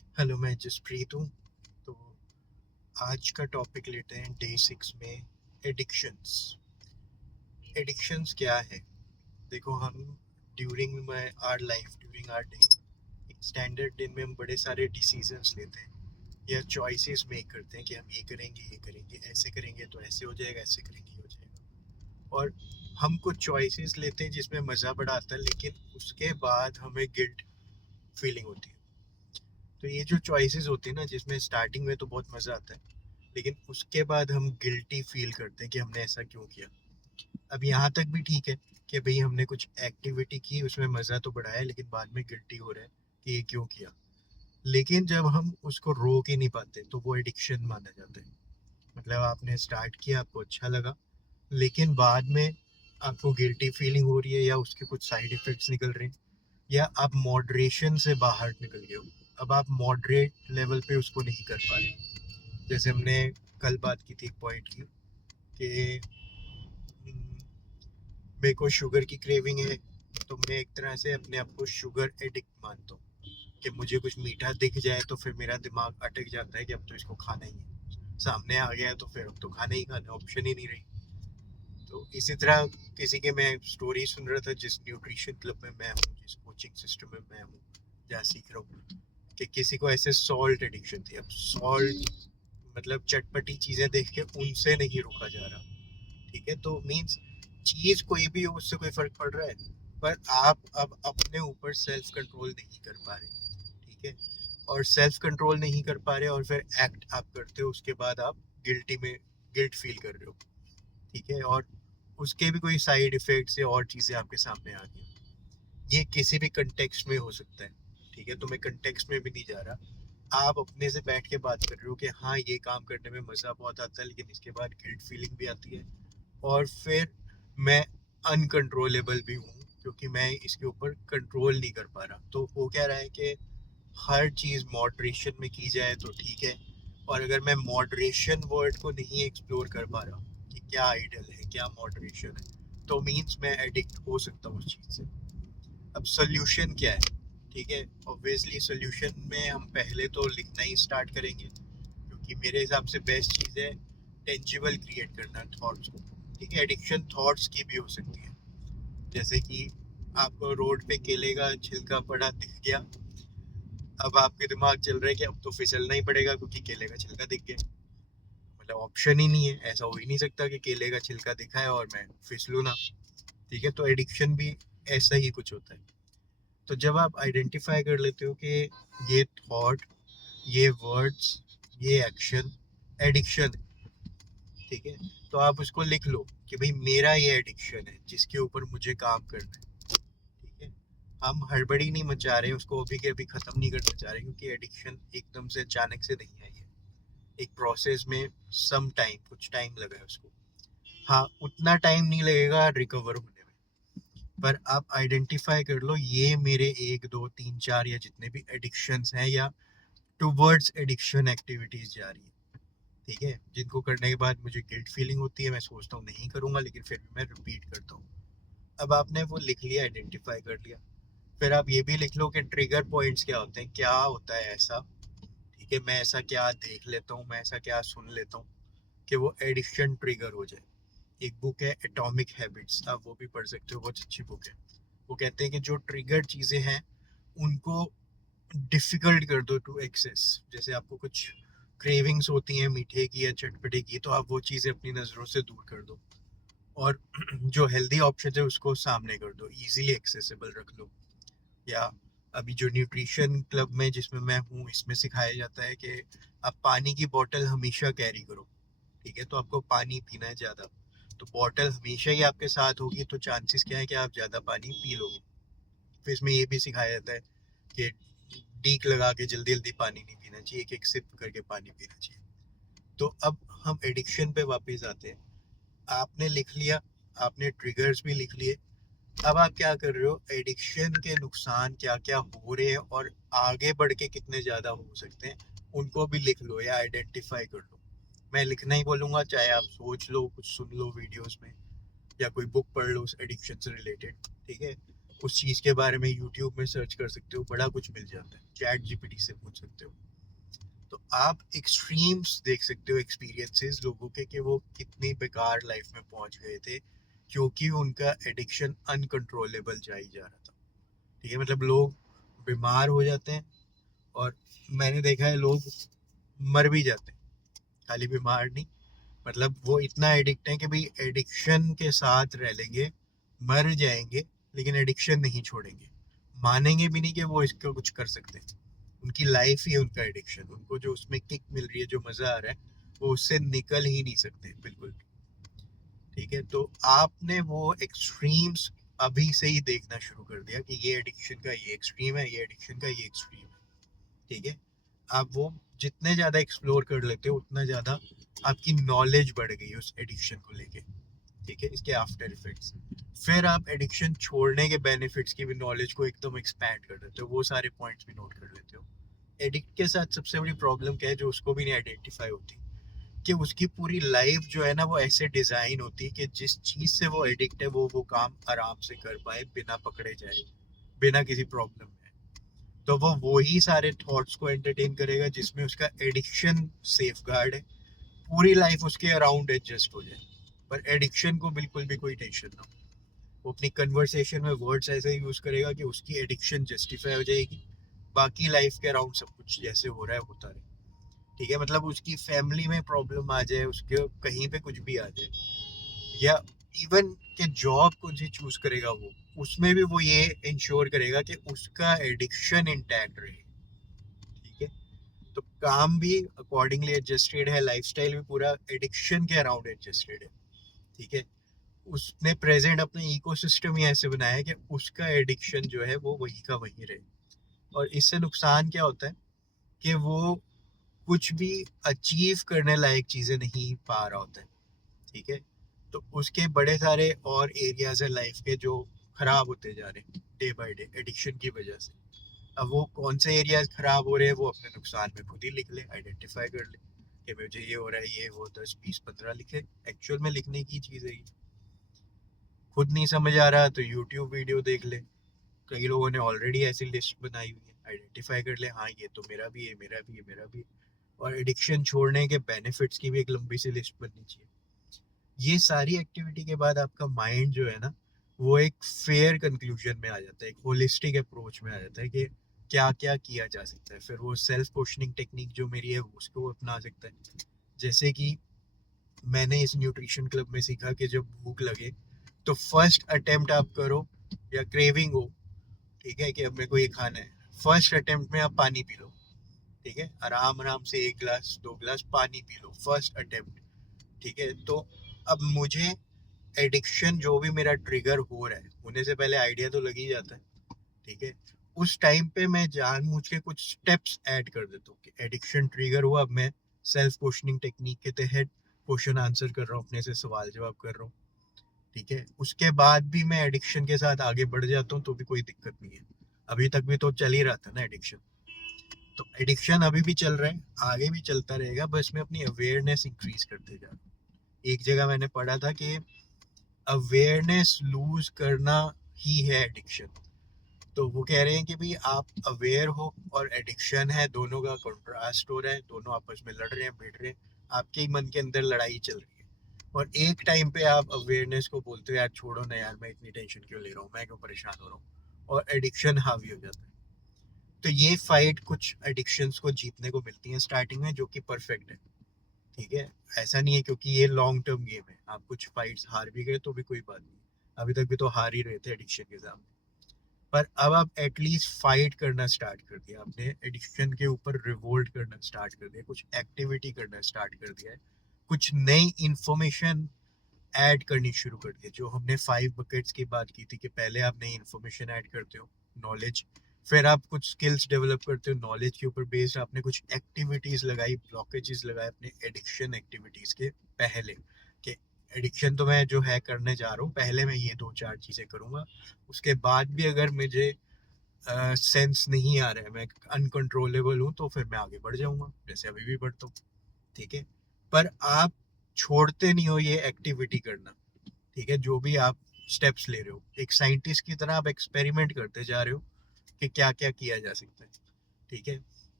Hello, मैं जसप्रीत हूँ। तो आज का टॉपिक लेते हैं डे 6 में, एडिक्शंस। एडिक्शंस क्या है? देखो, हम during my our life, during our day, एक स्टैंडर्ड दिन में हम बड़े सारे डिसीजंस लेते हैं या चॉइसेस मेक करते हैं कि हम ये करेंगे, ऐसे करेंगे तो ऐसे हो जाएगा, ऐसे करेंगे ये हो जाएगा। और हम कुछ चॉइसेस लेते हैं जिसमें मज़ा बड़ा आता है, लेकिन उसके बाद हमें गिल्ट फीलिंग होती है। तो ये जो चॉइसेस होती है ना, जिसमें स्टार्टिंग में तो बहुत मज़ा आता है, लेकिन उसके बाद हम गिल्टी फील करते हैं कि हमने ऐसा क्यों किया। अब यहाँ तक भी ठीक है कि भाई हमने कुछ एक्टिविटी की, उसमें मज़ा तो बड़ा है, लेकिन बाद में गिल्टी हो रहा है कि ये क्यों किया। लेकिन जब हम उसको रोक ही नहीं पाते तो वो एडिक्शन माना जाता है। मतलब आपने स्टार्ट किया, आपको अच्छा लगा, लेकिन बाद में आपको गिल्टी फीलिंग हो रही है या उसके कुछ साइड इफेक्ट्स निकल रहे हैं, या आप मॉडरेशन से बाहर निकल गए हो। अब आप मॉडरेट लेवल पे उसको नहीं कर पा रहे। जैसे हमने कल बात की थी एक पॉइंट की कि मेरे को शुगर की क्रेविंग है, तो मैं एक तरह से अपने आप को शुगर एडिक्ट मानता हूँ कि मुझे कुछ मीठा दिख जाए तो फिर मेरा दिमाग अटक जाता है कि अब तो इसको खाना ही है। सामने आ गया तो फिर अब तो खाना ही खाना, ऑप्शन ही नहीं रही। तो इसी तरह किसी के मैं स्टोरी सुन रहा था, जिस न्यूट्रिशन क्लब में मैं हूँ, जिस कोचिंग सिस्टम में मैं हूँ, जहाँ सीख रहा हूँ, कि किसी को ऐसे सॉल्ट एडिक्शन थी। अब सॉल्ट मतलब चटपटी चीज़ें देख के उनसे नहीं रुका जा रहा। ठीक है, तो मीन्स चीज कोई भी हो, उससे कोई फर्क पड़ रहा है, पर आप अब अपने ऊपर सेल्फ कंट्रोल नहीं कर पा रहे। ठीक है, और सेल्फ कंट्रोल नहीं कर पा रहे और फिर एक्ट आप करते हो, उसके बाद आप गिल्टी में गिल्ट फील कर रहे हो। ठीक है, और उसके भी कोई साइड इफेक्ट्स या और चीजें आपके सामने आ गई। ये किसी भी कंटेक्स्ट में हो सकता है। ठीक है, तो मैं कंटेक्स्ट में भी नहीं जा रहा। आप अपने से बैठ के बात कर रहे हो कि हाँ, ये काम करने में मजा बहुत आता है, लेकिन इसके बाद गिल्ट फीलिंग भी आती है। और फिर मैं अनकंट्रोलेबल भी हूँ, क्योंकि मैं इसके ऊपर कंट्रोल नहीं कर पा रहा। तो वो कह रहा है कि हर चीज़ मॉडरेशन में की जाए तो ठीक है, और अगर मैं मॉडरेशन वर्ड को नहीं एक्सप्लोर कर पा रहा कि क्या आइडियल है, क्या मॉडरेशन है, तो मीन्स मैं एडिक्ट हो सकता हूँ उस चीज़ से। अब सोल्यूशन क्या है? ठीक है, ऑब्वियसली सोल्यूशन में हम पहले तो लिखना ही स्टार्ट करेंगे, क्योंकि मेरे हिसाब से बेस्ट चीज़ है टेंजिबल क्रिएट करना थॉट्स को। ठीक है, एडिक्शन थॉट्स की भी हो सकती है। जैसे कि आपको रोड पे केले का छिलका पड़ा दिख गया, अब आपके दिमाग चल रहा है कि अब तो फिसलना ही पड़ेगा क्योंकि केले का छिलका दिख गया। मतलब ऑप्शन ही नहीं है, ऐसा हो ही नहीं सकता कि केले का छिलका दिखा है और मैं फिसलूँ ना। ठीक है, तो एडिक्शन भी ऐसा ही कुछ होता है। तो जब आप आइडेंटिफाई कर लेते हो कि ये थॉट, ये वर्ड्स, ये एक्शन एडिक्शन, ठीक है, तो आप उसको लिख लो कि भाई मेरा ये एडिक्शन है जिसके ऊपर मुझे काम करना है। ठीक है, हम हड़बड़ी नहीं मचा रहे, उसको अभी के अभी खत्म नहीं करना चाह रहे, क्योंकि एडिक्शन एकदम से अचानक से नहीं आई है। एक प्रोसेस में सम टाइम, कुछ टाइम लगा है उसको। हाँ, उतना टाइम नहीं लगेगा रिकवर होने में, पर आप आइडेंटिफाई कर लो ये मेरे एक दो तीन चार या जितने भी एडिक्शंस हैं, या टुवर्ड्स एडिक्शन एक्टिविटीज जा रही है। ठीक है, जिनको करने के बाद मुझे गिल्ट फीलिंग होती है, मैं सोचता हूँ नहीं करूंगा, लेकिन फिर भी मैं रिपीट करता हूँ। अब आपने वो लिख लिया, आइडेंटिफाई कर लिया, फिर आप ये भी लिख लो कि ट्रिगर पॉइंट्स क्या होते हैं, क्या होता है ऐसा। ठीक है, मैं ऐसा क्या देख लेता हूँ, मैं ऐसा क्या सुन लेता हूँ कि वो एडिक्शन ट्रिगर हो जाए। एक बुक है एटॉमिक हैबिट्स, आप वो भी पढ़ सकते हो, बहुत अच्छी बुक है। वो कहते हैं कि जो ट्रिगर चीज़ें हैं उनको डिफिकल्ट कर दो टू एक्सेस। जैसे आपको कुछ क्रेविंग्स होती हैं मीठे की या चटपटे की, तो आप वो चीज़ें अपनी नज़रों से दूर कर दो, और जो हेल्दी ऑप्शन है उसको सामने कर दो, इजीली एक्सेसिबल रख लो। या अभी जो न्यूट्रिशन क्लब में जिसमें मैं हूँ, इसमें सिखाया जाता है कि आप पानी की बोतल हमेशा कैरी करो। ठीक है, तो आपको पानी पीना है ज़्यादा, तो बॉटल हमेशा ही आपके साथ होगी, तो चांसेस क्या है कि आप ज़्यादा पानी पी लोगे। फिर इसमें ये भी सिखाया जाता है कि डीक लगा के जल्दी जल्दी पानी नहीं पीना चाहिए, एक एक सिप करके पानी पीना चाहिए। तो अब हम एडिक्शन पे वापस आते हैं। आपने लिख लिया, आपने ट्रिगर्स भी लिख लिए। अब आप क्या कर रहे हो, एडिक्शन के नुकसान क्या क्या हो रहे हैं और आगे बढ़ के कितने ज्यादा हो सकते हैं, उनको भी लिख लो या आइडेंटिफाई कर लो। मैं लिखना ही बोलूंगा, चाहे आप सोच लो, कुछ सुन लो वीडियोस में, या कोई बुक पढ़ लो उस एडिक्शन से रिलेटेड। ठीक है, उस चीज़ के बारे में यूट्यूब में सर्च कर सकते हो, बड़ा कुछ मिल जाता है, चैट जीपीटी से पूछ सकते हो। तो आप एक्सट्रीम्स देख सकते हो एक्सपीरियंसेस लोगों के कि वो कितनी बेकार लाइफ में पहुंच गए थे क्योंकि उनका एडिक्शन अनकंट्रोलेबल जा ही जा रहा था। ठीक है, मतलब लोग बीमार हो जाते हैं और मैंने देखा है लोग मर भी जाते हैं, खाली बीमार नहीं, मतलब वो इतना एडिक्ट है कि भाई एडिक्शन के साथ रह लेंगे, मर जाएंगे लेकिन एडिक्शन नहीं छोड़ेंगे, मानेंगे भी नहीं कि वो इसको कुछ कर सकते हैं। उनकी लाइफ ही है उनका एडिक्शन, उनको जो उसमें किक मिल रही है, जो मजा आ रहा है, वो उससे निकल ही नहीं सकते बिल्कुल। ठीक है, तो आपने वो एक्सट्रीम्स अभी से ही देखना शुरू कर दिया कि ये एडिक्शन का ये एक्सट्रीम है, ये एडिक्शन का ये एक्सट्रीम है। ठीक है, आप वो जितने ज्यादा एक्सप्लोर कर लेते हो उतना ज्यादा आपकी नॉलेज बढ़ गई उस एडिक्शन को लेके। ठीक है, इसके आफ्टर इफेक्ट्स, फिर आप एडिक्शन छोड़ने के बेनिफिट्स की भी नॉलेज को एकदम एक्सपैंड कर देते हो, वो सारे पॉइंट्स भी नोट कर लेते हो। एडिक्ट के साथ सबसे बड़ी प्रॉब्लम क्या है जो उसको भी नहीं आइडेंटिफाई होती, कि उसकी पूरी लाइफ जो है ना वो ऐसे डिजाइन होती है कि जिस चीज से वो एडिक्ट है वो काम आराम से कर पाए, बिना पकड़े जाए, बिना किसी प्रॉब्लम में। तो वो वही सारे थॉट्स को एंटरटेन करेगा जिसमें उसका एडिक्शन सेफ गार्ड है, पूरी लाइफ उसके अराउंड एडजस्ट हो जाए, पर एडिक्शन को बिल्कुल भी कोई टेंशन ना हो। वो अपनी कन्वर्सेशन में वर्ड्स ऐसे यूज करेगा कि उसकी एडिक्शन जस्टिफाई हो जाएगी, बाकी लाइफ के अराउंड सब कुछ जैसे हो रहा है होता रहे। ठीक है, मतलब उसकी फैमिली में प्रॉब्लम आ जाए, उसके कहीं पे कुछ भी आ जाए, या इवन के जॉब कौन सी चूज करेगा वो, उसमें भी वो ये इंश्योर करेगा कि उसका एडिक्शन इंटैक्ट रहे। ठीक है, तो काम भी अकॉर्डिंगली एडजस्टेड है, लाइफस्टाइल भी पूरा एडिक्शन के अराउंड एडजस्टेड है। ठीक है, उसने प्रेजेंट अपने इकोसिस्टम ही ऐसे बनाया है कि उसका एडिक्शन जो है वो वही का वही रहे। और इससे नुकसान क्या होता है कि वो कुछ भी अचीव करने लायक चीजें नहीं पा रहा होता है। ठीक है, तो उसके बड़े सारे और एरियाज है लाइफ के जो खराब होते जा रहे हैं डे बाय डे एडिक्शन की वजह से। अब वो कौन से एरियाज खराब हो रहे हैं वो अपने नुकसान में खुद ही लिख ले, आइडेंटिफाई कर ले कि मुझे ये हो रहा है, ये वो 10 20 15 लिखे, एक्चुअल में लिखने की चीज है ये। खुद नहीं समझ आ रहा तो यूट्यूब वीडियो देख ले, कई लोगों ने ऑलरेडी ऐसी लिस्ट बनाई हुई है, आइडेंटिफाई कर ले, हाँ ये तो मेरा भी है, मेरा भी है, मेरा भी है। और एडिक्शन छोड़ने के बेनिफिट्स की भी एक लंबी सी लिस्ट बननी चाहिए। ये सारी एक्टिविटी के बाद आपका माइंड जो है ना वो एक फेयर कंक्लूजन में आ जाता है, एक होलिस्टिक अप्रोच में आ जाता है कि क्या क्या किया जा सकता है। फिर वो सेल्फ क्वेश्चनिंग टेक्निक जो मेरी है उसको अपना सकता है। जैसे कि मैंने इस न्यूट्रिशन क्लब में सीखा कि जब भूख लगे तो फर्स्ट अटेम्प्ट आप करो, या क्रेविंग हो, ठीक है, कि अब मेरे को ये खाना है, फर्स्ट अटेम्प्ट में आप पानी पी लो। ठीक है, आराम आराम से 1 गिलास 2 गिलास पानी पी लो फर्स्ट अटेम्प्ट। ठीक है, तो अब मुझे एडिक्शन जो भी मेरा ट्रिगर हो रहा है होने से पहले आइडिया तो लग ही जाता है। ठीक है, उस टाइम पे मैं जानबूझ के कुछ स्टेप्स ऐड कर देता हूँ कि एडिक्शन ट्रिगर हुआ, अब मैं सेल्फ क्वेश्चनिंग टेक्निक के तहत क्वेश्चन आंसर कर रहा हूँ, अपने से सवाल जवाब कर रहा हूँ। ठीक है, उसके बाद भी मैं एडिक्शन के साथ आगे बढ़ जाता हूँ तो भी कोई दिक्कत नहीं है, अभी तक भी तो चल ही रहा था ना एडिक्शन। तो एडिक्शन अभी भी चल रहा है, आगे भी चलता रहेगा, बस मैं अपनी अवेयरनेस इंक्रीज करते जा रहा हूँ। एक जगह मैंने पढ़ा था कि अवेयरनेस लूज करना ही है एडिक्शन। तो वो कह रहे हैं कि भाई आप अवेयर हो और एडिक्शन है, दोनों का कंट्रास्ट हो रहा है, दोनों आपस में लड़ रहे हैं, भिड़ रहे हैं, आपके ही मन के अंदर लड़ाई चल रही है। और एक टाइम पे आप अवेयरनेस को बोलते हो यार छोड़ो ना यार, मैं इतनी टेंशन क्यों ले रहा हूँ, मैं क्यों परेशान हो रहा हूँ, और एडिक्शन हावी हो जाता है। तो ये फाइट कुछ एडिक्शंस को जीतने को मिलती है स्टार्टिंग में, जो कि परफेक्ट है। ठीक है, ऐसा नहीं है क्योंकि ये लॉन्ग टर्म गेम है, आप कुछ फाइट्स हार भी गए तो भी कोई बात नहीं, अभी तक भी तो हार ही रहे थे एडिक्शन के सामने। पर अब आप एटलीस्ट फाइट करना स्टार्ट कर दिया, आपने एडिक्शन के ऊपर रिवोल्ट करना स्टार्ट कर दिया, कुछ एक्टिविटी करना स्टार्ट कर दिया है, कुछ नई इंफॉर्मेशन ऐड करनी शुरू कर दी। जो हमने 5 बकेट्स की बात की थी कि पहले आप नई इंफॉर्मेशन ऐड करते हो, नॉलेज, फिर आप कुछ स्किल्स डेवलप करते हो, नॉलेज के ऊपर बेस्ड आपने कुछ एक्टिविटीज लगाई, ब्लॉकेजेस लगाए अपने एडिक्शन एक्टिविटीज के पहले, कि एडिक्शन तो मैं जो है करने जा रहा हूँ, पहले मैं ये 2 4 चीजें करूंगा, उसके बाद भी अगर मुझे सेंस नहीं आ रहा है, मैं अनकंट्रोलेबल हूँ, तो फिर मैं आगे बढ़ जाऊंगा जैसे अभी भी बढ़ता हूँ। ठीक है, पर आप छोड़ते नहीं हो ये एक्टिविटी करना। ठीक है, जो भी आप स्टेप्स ले रहे हो, एक साइंटिस्ट की तरह आप एक्सपेरिमेंट करते जा रहे हो कि क्या क्या किया जा सकता है, ठीक है।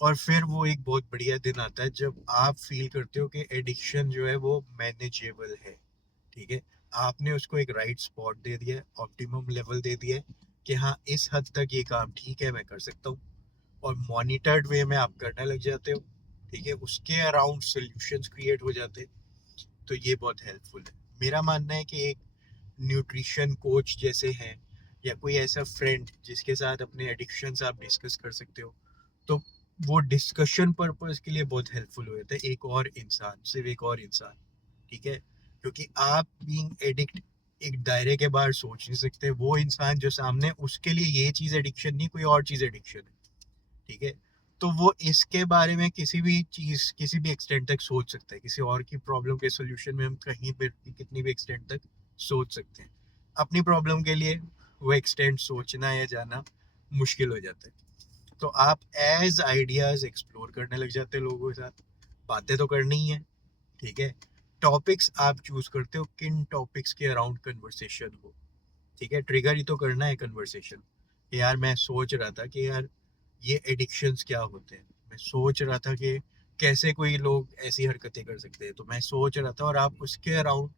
और फिर वो एक बहुत बढ़िया दिन आता है जब आप फील करते हो कि एडिक्शन जो है वो मैनेजेबल है, ठीक है। आपने उसको एक राइट स्पॉट दे दिया है, ऑप्टिमम लेवल दे दिया है कि हाँ इस हद तक ये काम ठीक है, मैं कर सकता हूँ, और मॉनिटर्ड वे में आप करने लग जाते हो, ठीक है। उसके अराउंड सॉल्यूशंस क्रिएट हो जाते हैं, तो ये बहुत हेल्पफुल है। मेरा मानना है कि एक न्यूट्रिशन कोच जैसे हैं या कोई ऐसा फ्रेंड जिसके साथ अपने एडिक्शंस आप डिस्कस कर सकते हो, तो वो डिस्कशन पर्पस के लिए बहुत हेल्पफुल हो जाता है, एक और इंसान, सिर्फ एक और इंसान, ठीक है। क्योंकि आप बीइंग एडिक्ट एक दायरे के बाहर सोच नहीं सकते, वो इंसान जो सामने, उसके लिए ये चीज़ एडिक्शन नहीं, कोई और चीज़ एडिक्शन है, ठीक है। तो वो इसके बारे में किसी भी चीज़, किसी भी एक्सटेंट तक सोच सकता है, किसी और की प्रॉब्लम के सोल्यूशन में हम कहीं पर कितनी भी एक्सटेंट तक सोच सकते हैं। अपनी प्रॉब्लम के लिए वो एक्सटेंट सोचना या जाना मुश्किल हो जाता है। तो आप एज आइडियाज एक्सप्लोर करने लग जाते हैं लोगों के साथ, बातें तो करनी ही है, ठीक है। टॉपिक्स आप चूज करते हो किन टॉपिक्स के अराउंड कन्वर्सेशन हो, ठीक है। ट्रिगर ही तो करना है कन्वर्सेशन। यार मैं सोच रहा था कि यार ये एडिक्शंस क्या होते हैं, मैं सोच रहा था कि कैसे कोई लोग ऐसी हरकतें कर सकते हैं, तो मैं सोच रहा था, और आप उसके अराउंड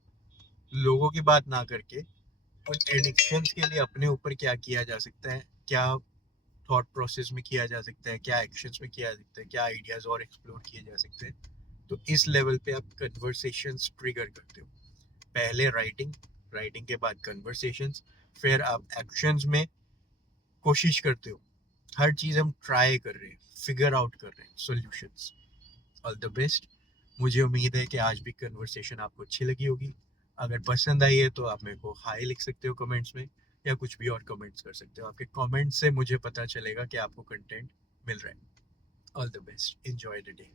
लोगों की बात ना करके उन एडिक्शंस के लिए अपने ऊपर क्या किया जा सकता है, क्या थॉट प्रोसेस में किया जा सकता है, क्या एक्शंस में किया जा सकता है, क्या आइडियाज और एक्सप्लोर किए जा सकते हैं। तो इस लेवल पे आप कन्वर्सेशंस ट्रिगर करते हो, पहले राइटिंग, राइटिंग के बाद कन्वर्सेशंस, फिर आप एक्शंस में कोशिश करते हो, हर चीज़ हम ट्राई कर रहे हैं, फिगर आउट कर रहे हैं सॉल्यूशंस। All the best. मुझे उम्मीद है कि आज भी कन्वर्सेशन आपको अच्छी लगी होगी। अगर पसंद आई है तो आप मेरे को हाई लिख सकते हो कमेंट्स में, या कुछ भी और कमेंट्स कर सकते हो। आपके कमेंट्स से मुझे पता चलेगा कि आपको कंटेंट मिल रहा है। All the best, enjoy the day.